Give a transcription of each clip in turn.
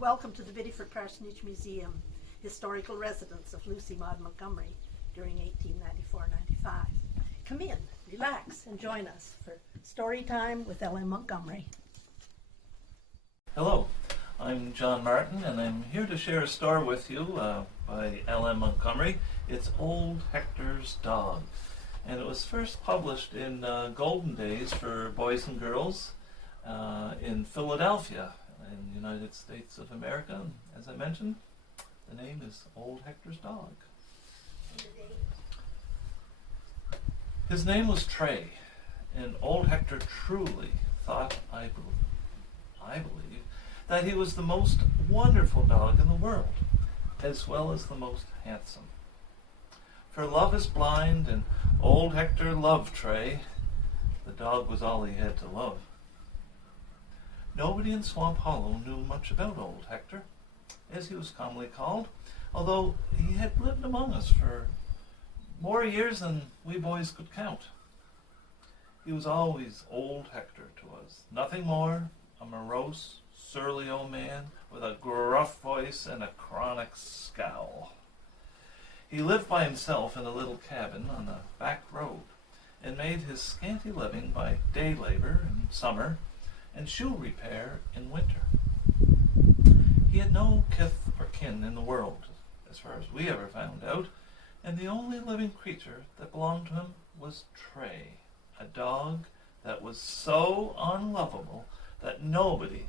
welcome to the Biddeford Parsonage Museum, historical residence of Lucy Maud Montgomery during 1894-95. Come in, relax, and join us for Storytime with LM Montgomery. Hello, I'm John Martin, and I'm here to share a story with you by LM Montgomery. It's Old Hector's Dog, and it was first published in Golden Days for boys and girls in Philadelphia, in the United States of America. As I mentioned, the name is Old Hector's Dog. His name was Trey, and Old Hector truly thought, I believe, that he was the most wonderful dog in the world, as well as the most handsome. For love is blind, and Old Hector loved Trey. The dog was all he had to love. Nobody in Swamp Hollow knew much about Old Hector, as he was commonly called, although he had lived among us for more years than we boys could count. He was always Old Hector to us, nothing more, a morose, surly old man with a gruff voice and a chronic scowl. He lived by himself in a little cabin on the back road and made his scanty living by day labor in summer and shoe repair in winter. He had no kith or kin in the world, as far as we ever found out, and the only living creature that belonged to him was Trey, a dog that was so unlovable that nobody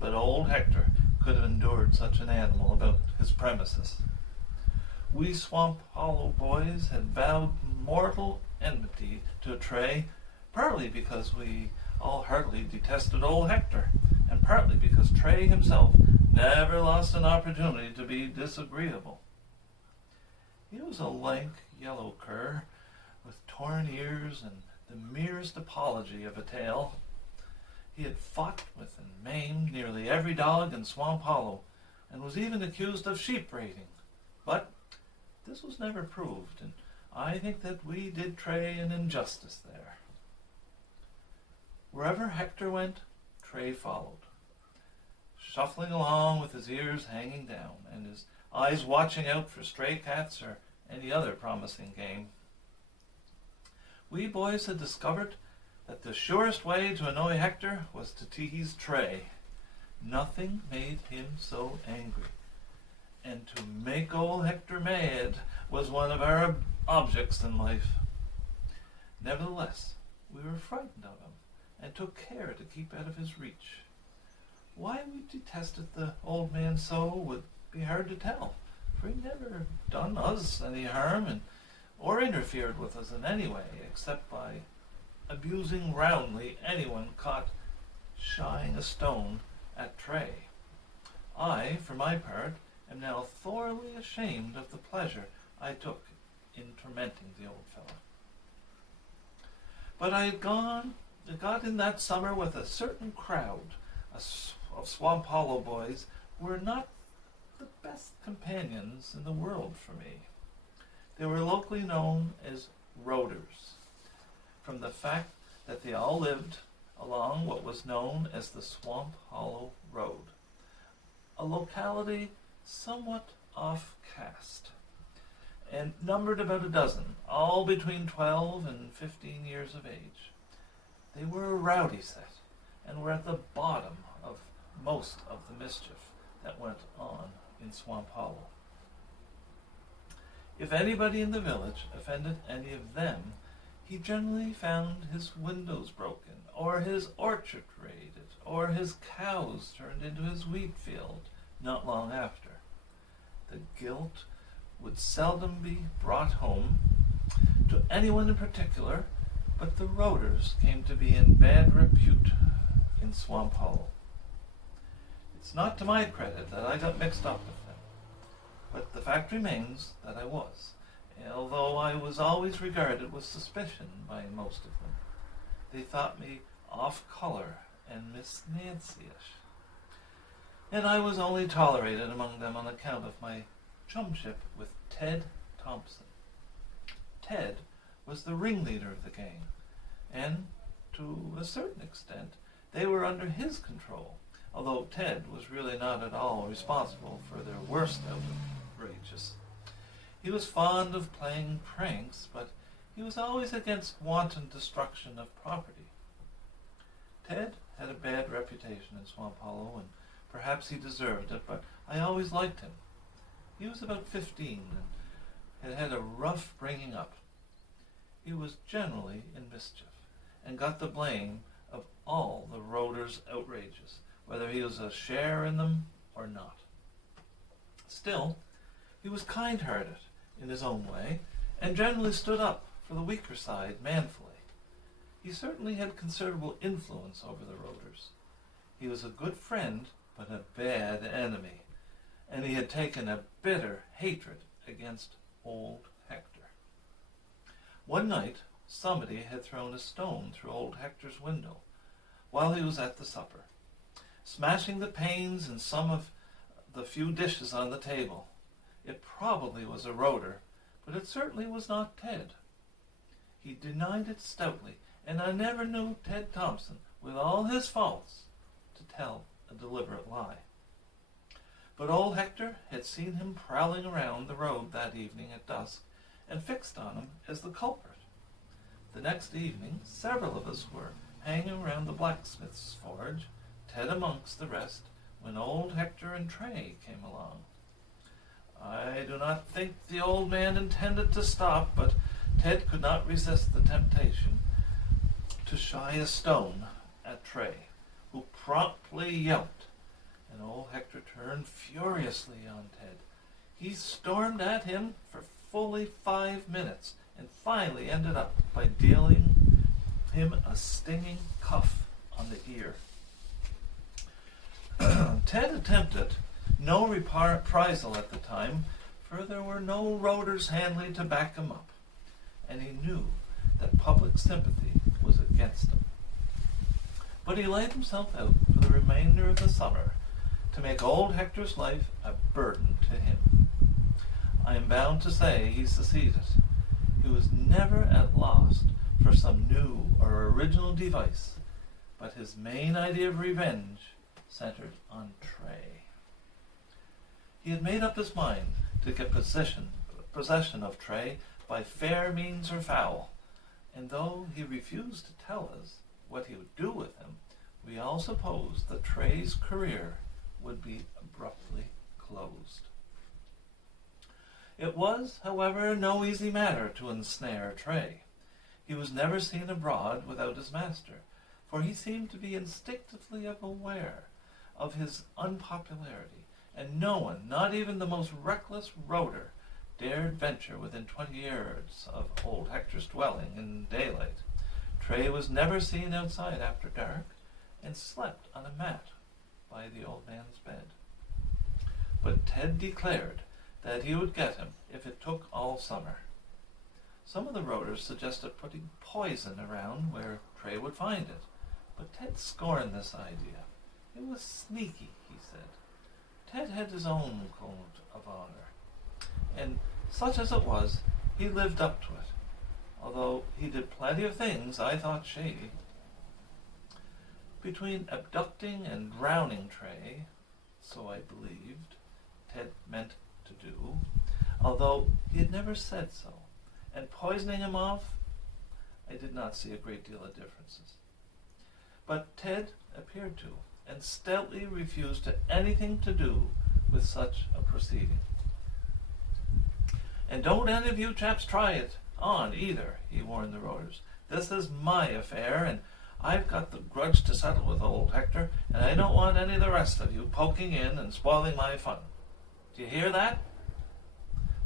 but Old Hector could have endured such an animal about his premises. We Swamp Hollow boys had vowed mortal enmity to Trey, partly because we all heartily detested Old Hector, and partly because Trey himself never lost an opportunity to be disagreeable. He was a lank yellow cur with torn ears and the merest apology of a tail. He had fought with and maimed nearly every dog in Swamp Hollow, and was even accused of sheep raiding. But this was never proved, and I think that we did Trey an injustice there. Wherever Hector went, Trey followed, shuffling along with his ears hanging down and his eyes watching out for stray cats or any other promising game. We boys had discovered that the surest way to annoy Hector was to tease Trey. Nothing made him so angry, and to make Old Hector mad was one of our objects in life. Nevertheless, we were frightened of him and took care to keep out of his reach. Why we detested the old man so would be hard to tell, for he never done us any harm or interfered with us in any way, except by abusing roundly anyone caught shying a stone at Trey. I, for my part, am now thoroughly ashamed of the pleasure I took in tormenting the old fellow. But I got in that summer with a certain crowd of Swamp Hollow boys who were not the best companions in the world for me. They were locally known as roaders, from the fact that they all lived along what was known as the Swamp Hollow Road, a locality somewhat off-caste, and numbered about a dozen, all between 12 and 15 years of age. They were a rowdy set, and were at the bottom of most of the mischief that went on in Swamp Hollow. If anybody in the village offended any of them, he generally found his windows broken, or his orchard raided, or his cows turned into his wheat field not long after. The guilt would seldom be brought home to anyone in particular, but the roaders came to be in bad repute in Swamp Hollow. It's not to my credit that I got mixed up with them, but the fact remains that I was, although I was always regarded with suspicion by most of them. They thought me off-color and Miss Nancy-ish, and I was only tolerated among them on account of my chumship with Ted Thompson. Ted was the ringleader of the gang, and to a certain extent they were under his control, although Ted was really not at all responsible for their worst outrages. He was fond of playing pranks, but he was always against wanton destruction of property. Ted had a bad reputation in Swamp Hollow, and perhaps he deserved it, but I always liked him. He was about 15 and had had a rough bringing up. He was generally in mischief, and got the blame of all the Roaders' outrages, whether he was a share in them or not. Still, he was kind-hearted in his own way, and generally stood up for the weaker side manfully. He certainly had considerable influence over the Roaders. He was a good friend, but a bad enemy, and he had taken a bitter hatred against old Hector. One night, somebody had thrown a stone through old Hector's window while he was at the supper, smashing the panes in some of the few dishes on the table. It probably was a Roader, but it certainly was not Ted. He denied it stoutly, and I never knew Ted Thompson, with all his faults, to tell a deliberate lie. But old Hector had seen him prowling around the road that evening at dusk, and fixed on him as the culprit. The next evening, several of us were hanging around the blacksmith's forge, Ted amongst the rest, when old Hector and Tray came along. I do not think the old man intended to stop, but Ted could not resist the temptation to shy a stone at Tray, who promptly yelped, and old Hector turned furiously on Ted. He stormed at him for fully 5 minutes, and finally ended up by dealing him a stinging cuff on the ear. Ted attempted no reprisal at the time, for there were no Roaders handy to back him up, and he knew that public sympathy was against him. But he laid himself out for the remainder of the summer to make old Hector's life a burden to him. I am bound to say he succeeded. He was never at loss for some new or original device, but his main idea of revenge centered on Tray. He had made up his mind to get possession of Tray by fair means or foul, and though he refused to tell us what he would do with him, we all supposed that Tray's career would be abruptly closed. It was, however, no easy matter to ensnare Tray. He was never seen abroad without his master, for he seemed to be instinctively aware of his unpopularity, and no one, not even the most reckless Roader, dared venture within 20 yards of old Hector's dwelling in daylight. Tray was never seen outside after dark, and slept on a mat by the old man's bed. But Ted declared that he would get him if it took all summer. Some of the Roaders suggested putting poison around where Tray would find it, but Ted scorned this idea. It was sneaky, he said. Ted had his own code of honor, and such as it was, he lived up to it, although he did plenty of things I thought shady. Between abducting and drowning Tray, so I believed Ted meant to do, although he had never said so, and poisoning him off, I did not see a great deal of differences. But Ted appeared to, and stoutly refused to anything to do with such a proceeding. And don't any of you chaps try it on either, he warned the Roaders. This is my affair, and I've got the grudge to settle with old Hector, and I don't want any of the rest of you poking in and spoiling my fun. Do you hear that?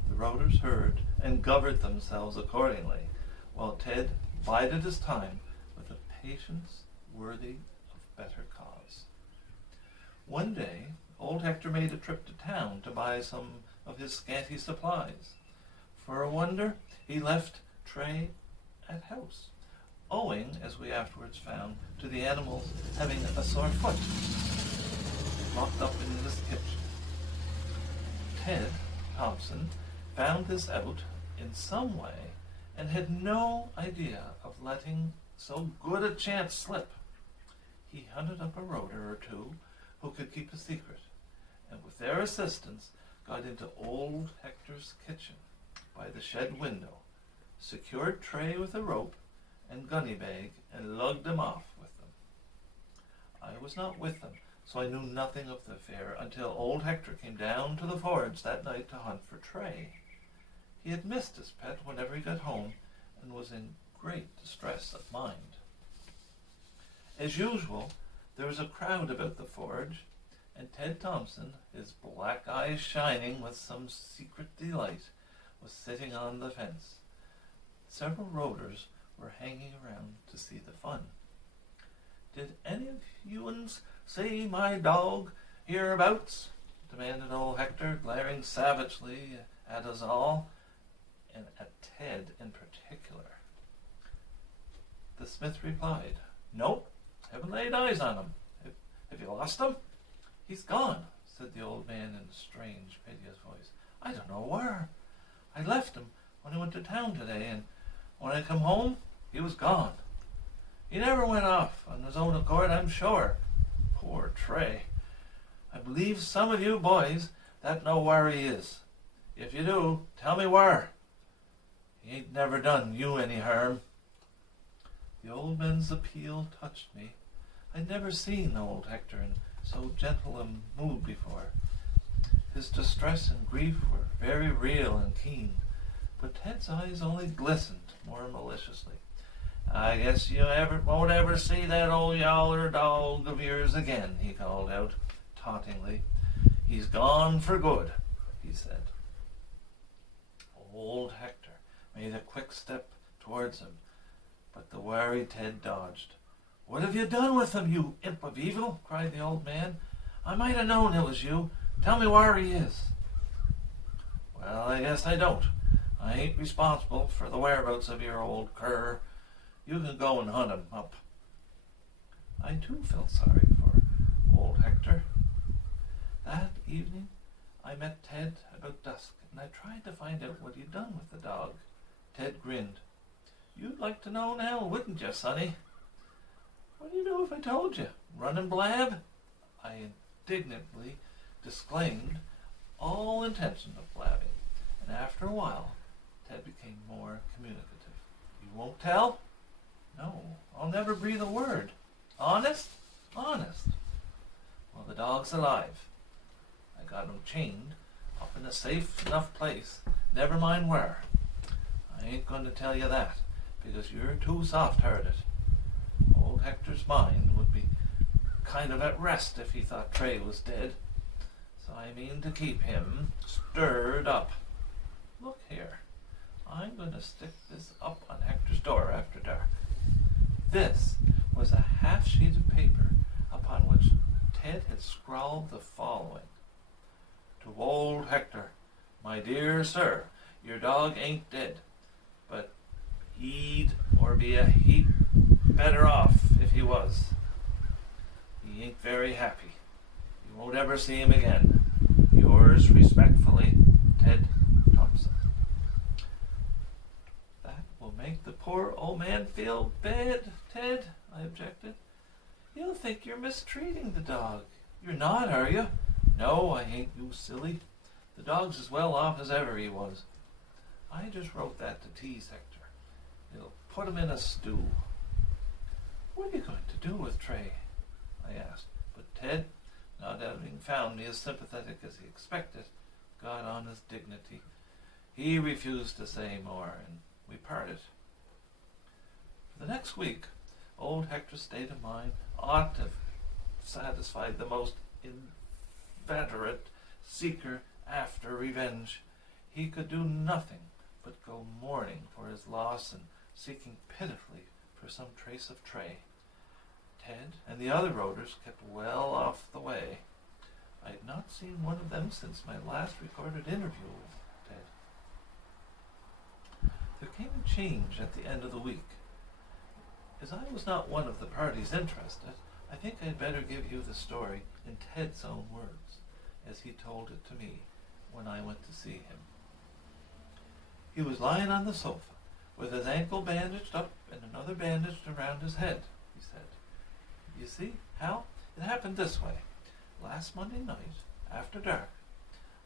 The Roaders heard and governed themselves accordingly, while Ted bided his time with a patience worthy of better cause. One day, old Hector made a trip to town to buy some of his scanty supplies. For a wonder, he left Tray at house, owing, as we afterwards found, to the animals having a sore foot, locked up in his kitchen. Ted Thompson found this out in some way and had no idea of letting so good a chance slip. He hunted up a Roader or two who could keep a secret, and with their assistance got into old Hector's kitchen by the shed window, secured Tray with a rope and gunny bag, and lugged him off with them. I was not with them, so I knew nothing of the affair until old Hector came down to the forge that night to hunt for Tray. He had missed his pet whenever he got home, and was in great distress of mind. As usual, there was a crowd about the forge, and Ted Thompson, his black eyes shining with some secret delight, was sitting on the fence. Several roaders were hanging around to see the fun. "Did any of you uns see my dog hereabouts?" demanded old Hector, glaring savagely at us all, and at Ted in particular. The smith replied, "Nope, haven't laid eyes on him. Have you lost him?" "He's gone," said the old man in a strange, piteous voice. "I don't know where. I left him when I went to town today, and when I come home, he was gone. He never went off on his own accord, I'm sure. Poor Tray. I believe some of you boys that know where he is. If you do, tell me where. He ain't never done you any harm." The old man's appeal touched me. I'd never seen old Hector in so gentle a mood before. His distress and grief were very real and keen, but Ted's eyes only glistened more maliciously. "I guess you won't ever see that old yaller dog of yours again," he called out, tauntingly. "He's gone for good," he said. Old Hector made a quick step towards him, but the wary Ted dodged. "What have you done with him, you imp of evil?" cried the old man. "I might have known it was you. Tell me where he is." "Well, I guess I don't. I ain't responsible for the whereabouts of your old cur. You can go and hunt him up." I too felt sorry for old Hector. That evening I met Ted about dusk, and I tried to find out what he'd done with the dog. Ted grinned. "You'd like to know now, wouldn't you, sonny?" "What do you do if I told you? Run and blab?" I indignantly disclaimed all intention of blabbing, and after a while Ted became more communicative. "You won't tell?" "No, I'll never breathe a word." "Honest?" "Honest." "Well, the dog's alive. I got him chained up in a safe enough place, never mind where. I ain't going to tell you that, because you're too soft-hearted. Old Hector's mind would be kind of at rest if he thought Tray was dead, so I mean to keep him stirred up. Look here, I'm going to stick this up on Hector's door after dark." This was a half sheet of paper upon which Ted had scrawled the following: "To old Hector, my dear sir, your dog ain't dead, but he'd or be a heap better off if he was. He ain't very happy. You won't ever see him again. Yours respectfully, Ted Thompson." "That will make the poor old man feel bad, Ted," I objected. "He'll think you're mistreating the dog. You're not, are you?" "No, I ain't, you silly. The dog's as well off as ever he was. I just wrote that to tease Hector. It'll put him in a stew." "What are you going to do with Tray?" I asked, but Ted, not having found me as sympathetic as he expected, got on his dignity. He refused to say more, and we parted. For the next week, old Hector's state of mind ought to have satisfied the most inveterate seeker after revenge. He could do nothing but go mourning for his loss and seeking pitifully for some trace of Tray. Ted and the other roaders kept well off the way. I had not seen one of them since my last recorded interview with Ted. There came a change at the end of the week. As I was not one of the parties interested, I think I'd better give you the story in Ted's own words, as he told it to me when I went to see him. He was lying on the sofa, with his ankle bandaged up and another bandaged around his head, he said. "You see, Hal, it happened this way. last Monday night, after dark,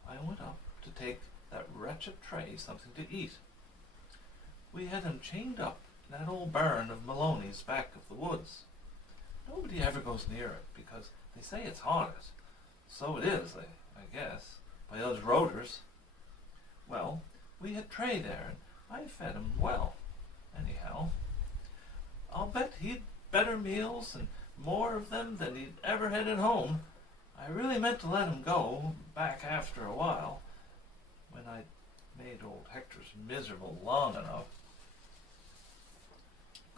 I went up to take that wretched Tray something to eat. We had him chained up in that old barn of Maloney's back of the woods. Nobody ever goes near it because they say it's haunted. So it is, I guess, by us roaders. Well, we had Tray there, and I fed him well, anyhow. I'll bet he'd better meals and more of them than he'd ever had at home. I really meant to let him go back after a while, when I'd made old Hector's miserable long enough.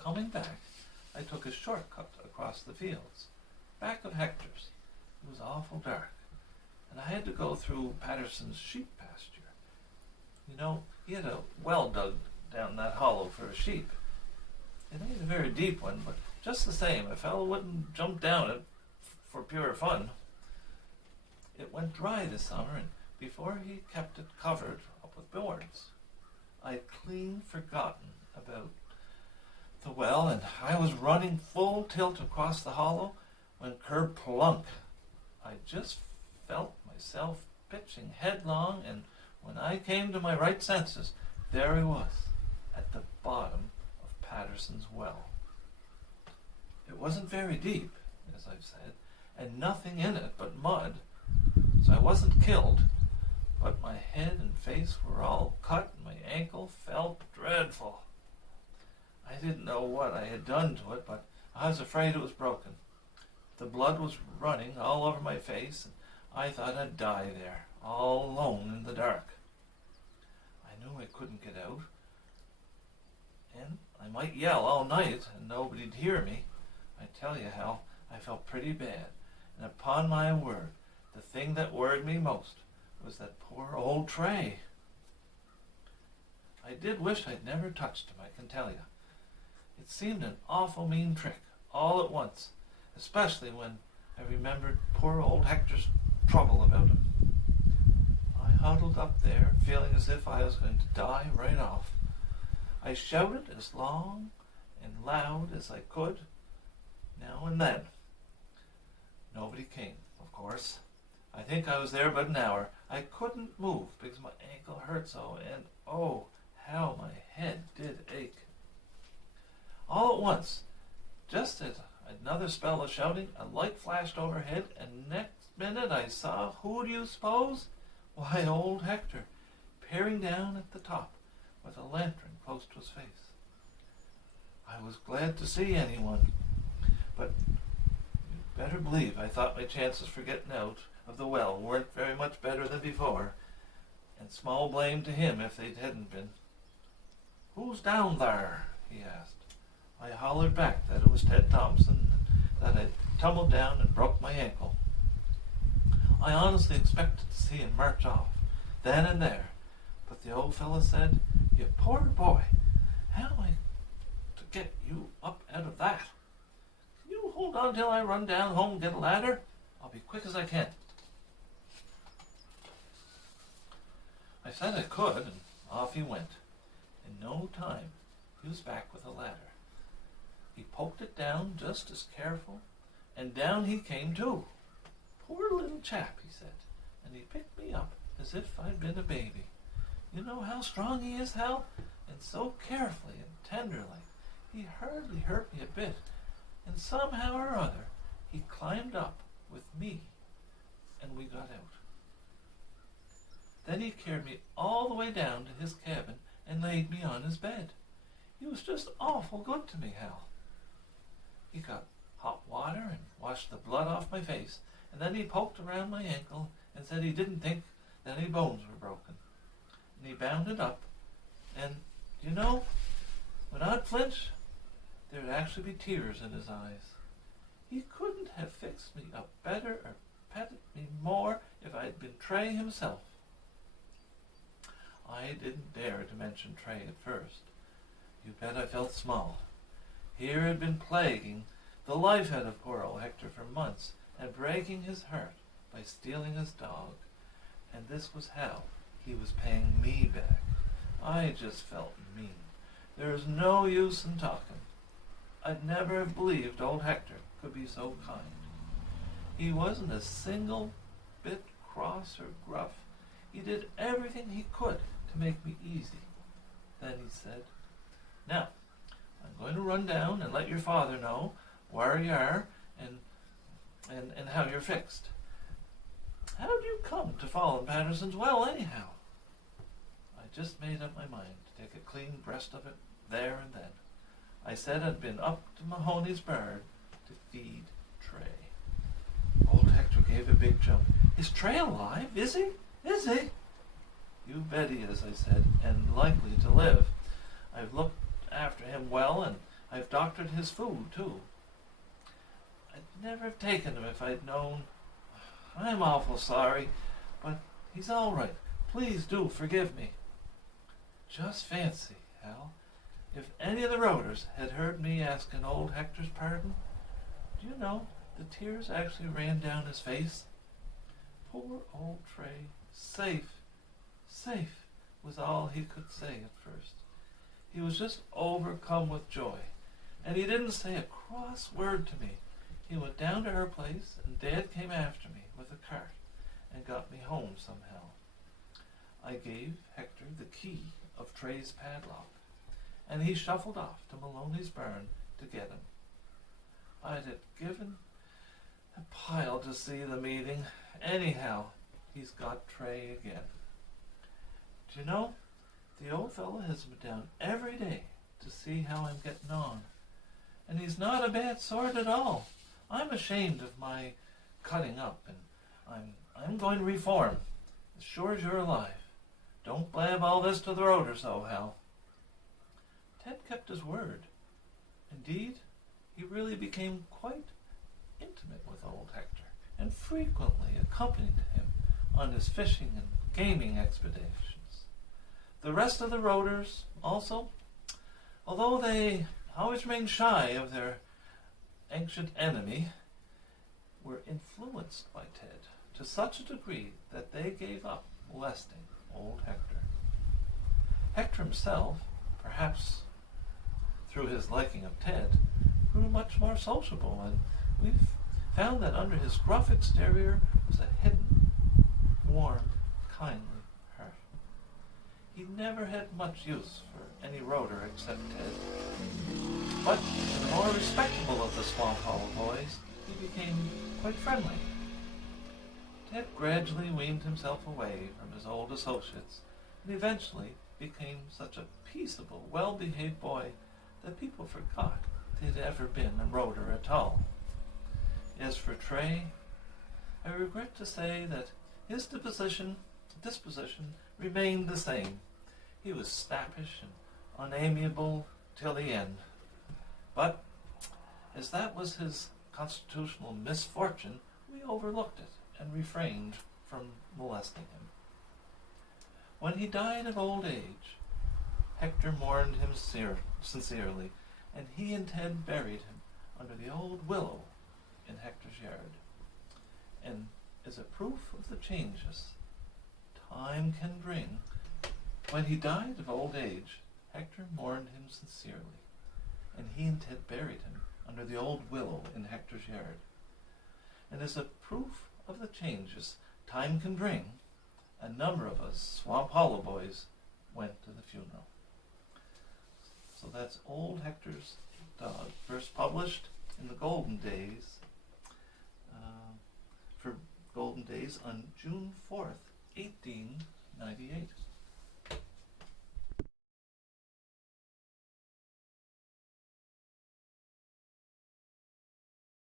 Coming back, I took a shortcut across the fields, back of Hector's. It was awful dark, and I had to go through Patterson's sheep pasture. You know, he had a well dug down that hollow for a sheep. It ain't a very deep one, but just the same, a fellow wouldn't jump down it for pure fun. It went dry this summer, and before he kept it covered up with boards. I'd clean forgotten about the well, and I was running full tilt across the hollow when kerplunk. I just felt myself pitching headlong, and when I came to my right senses, there he was, at the bottom of Patterson's well. It wasn't very deep, as I've said, and nothing in it but mud, so I wasn't killed, but my head and face were all cut, and my ankle felt dreadful. I didn't know what I had done to it, but I was afraid it was broken. The blood was running all over my face, and I thought I'd die there, all alone in the dark. I knew I couldn't get out, and I might yell all night, and nobody'd hear me. I tell you, Hal, I felt pretty bad, and upon my word, the thing that worried me most was that poor old Tray. I did wish I'd never touched him, I can tell you. It seemed an awful mean trick, all at once, especially when I remembered poor old Hector's trouble about him. I huddled up there, feeling as if I was going to die right off. I shouted as long and loud as I could, now and then. Nobody came, of course. I think I was there about an hour. I couldn't move because my ankle hurt so, and oh, how my head did ache. All at once, just as another spell of shouting, a light flashed overhead, and next minute I saw, who do you suppose? Why, old Hector, peering down at the top with a lantern close to his face. I was glad to see anyone, but you'd better believe I thought my chances for getting out of the well weren't very much better than before, and small blame to him if they hadn't been. "Who's down there?" he asked. I hollered back that it was Ted Thompson, that I'd tumbled down and broke my ankle. I honestly expected to see him march off, then and there, but the old fellow said, "You poor boy, how am I to get you up out of that? Can you hold on till I run down home and get a ladder? I'll be quick as I can." I said I could, and off he went. In no time, he was back with a ladder. He poked it down just as careful, and down he came too. "Poor little chap," he said, and he picked me up as if I'd been a baby. You know how strong he is, Hal? And so carefully and tenderly. He hardly hurt me a bit, and somehow or other he climbed up with me, and we got out. Then he carried me all the way down to his cabin and laid me on his bed. He was just awful good to me, Hal. He got hot water and washed the blood off my face, and then he poked around my ankle and said he didn't think that any bones were broken. And he bound it up, and, you know, when I'd flinch, there'd actually be tears in his eyes. He couldn't have fixed me up better or petted me more if I'd been Tray himself. I didn't dare to mention Tray at first. You bet I felt small. Here had been plaguing the life out of poor old Hector for months, and breaking his heart by stealing his dog. And this was how he was paying me back. I just felt mean. There was no use in talking. I'd never have believed old Hector could be so kind. He wasn't a single bit cross or gruff. He did everything he could to make me easy. Then he said, "Now, I'm going to run down and let your father know where you are and how you're fixed. How'd you come to fall in Patterson's Well anyhow?" I just made up my mind to take a clean breast of it there and then. I said I'd been up to Mahoney's bird to feed Trey. Old Hector gave a big jump. "Is Trey alive? Is he? Is he?" "You bet he is," I said, "and likely to live. I've looked after him well, and I've doctored his food, too. I'd never have taken him if I'd known. I'm awful sorry, but he's all right. Please do forgive me." Just fancy, Hal, if any of the Roaders had heard me asking old Hector's pardon. Do you know, the tears actually ran down his face. Poor old Trey, safe, safe, was all he could say at first. He was just overcome with joy, and he didn't say a cross word to me. He went down to her place, and Dad came after me with a cart and got me home somehow. I gave Hector the key of Trey's padlock, and he shuffled off to Maloney's barn to get him. I'd have given a pile to see the meeting. Anyhow, he's got Trey again. Do you know, the old fellow has been down every day to see how I'm getting on, and he's not a bad sort at all. I'm ashamed of my cutting up, and I'm going to reform, as sure as you're alive. Don't blab all this to the Roaders, though, Hal. Ted kept his word. Indeed, he really became quite intimate with old Hector, and frequently accompanied him on his fishing and gaming expeditions. The rest of the Roaders also, although they always remained shy of their ancient enemy, were influenced by Ted to such a degree that they gave up molesting old Hector. Hector himself, perhaps through his liking of Ted, grew much more sociable, and we've found that under his gruff exterior was a hidden, warm, kindly heart. He never had much use for any Roader except Ted, but the more respectable of the Swamp Hollow boys, he became quite friendly. Ted gradually weaned himself away from his old associates, and eventually became such a peaceable, well-behaved boy that people forgot he'd ever been a Roader at all. As for Trey, I regret to say that his disposition remained the same. He was snappish and unamiable till the end. But as that was his constitutional misfortune, we overlooked it and refrained from molesting him. When he died of old age, Hector mourned him sincerely, and he and Ted buried him under the old willow in Hector's yard. And as a proof of the changes time can bring, when he died of old age, Hector mourned him sincerely, and he and Ted buried him under the old willow in Hector's yard. And as a proof of the changes time can bring, a number of us Swamp Hollow boys went to the funeral. So that's Old Hector's Dog, first published in the Golden Days, for Golden Days on June 4th, 1898.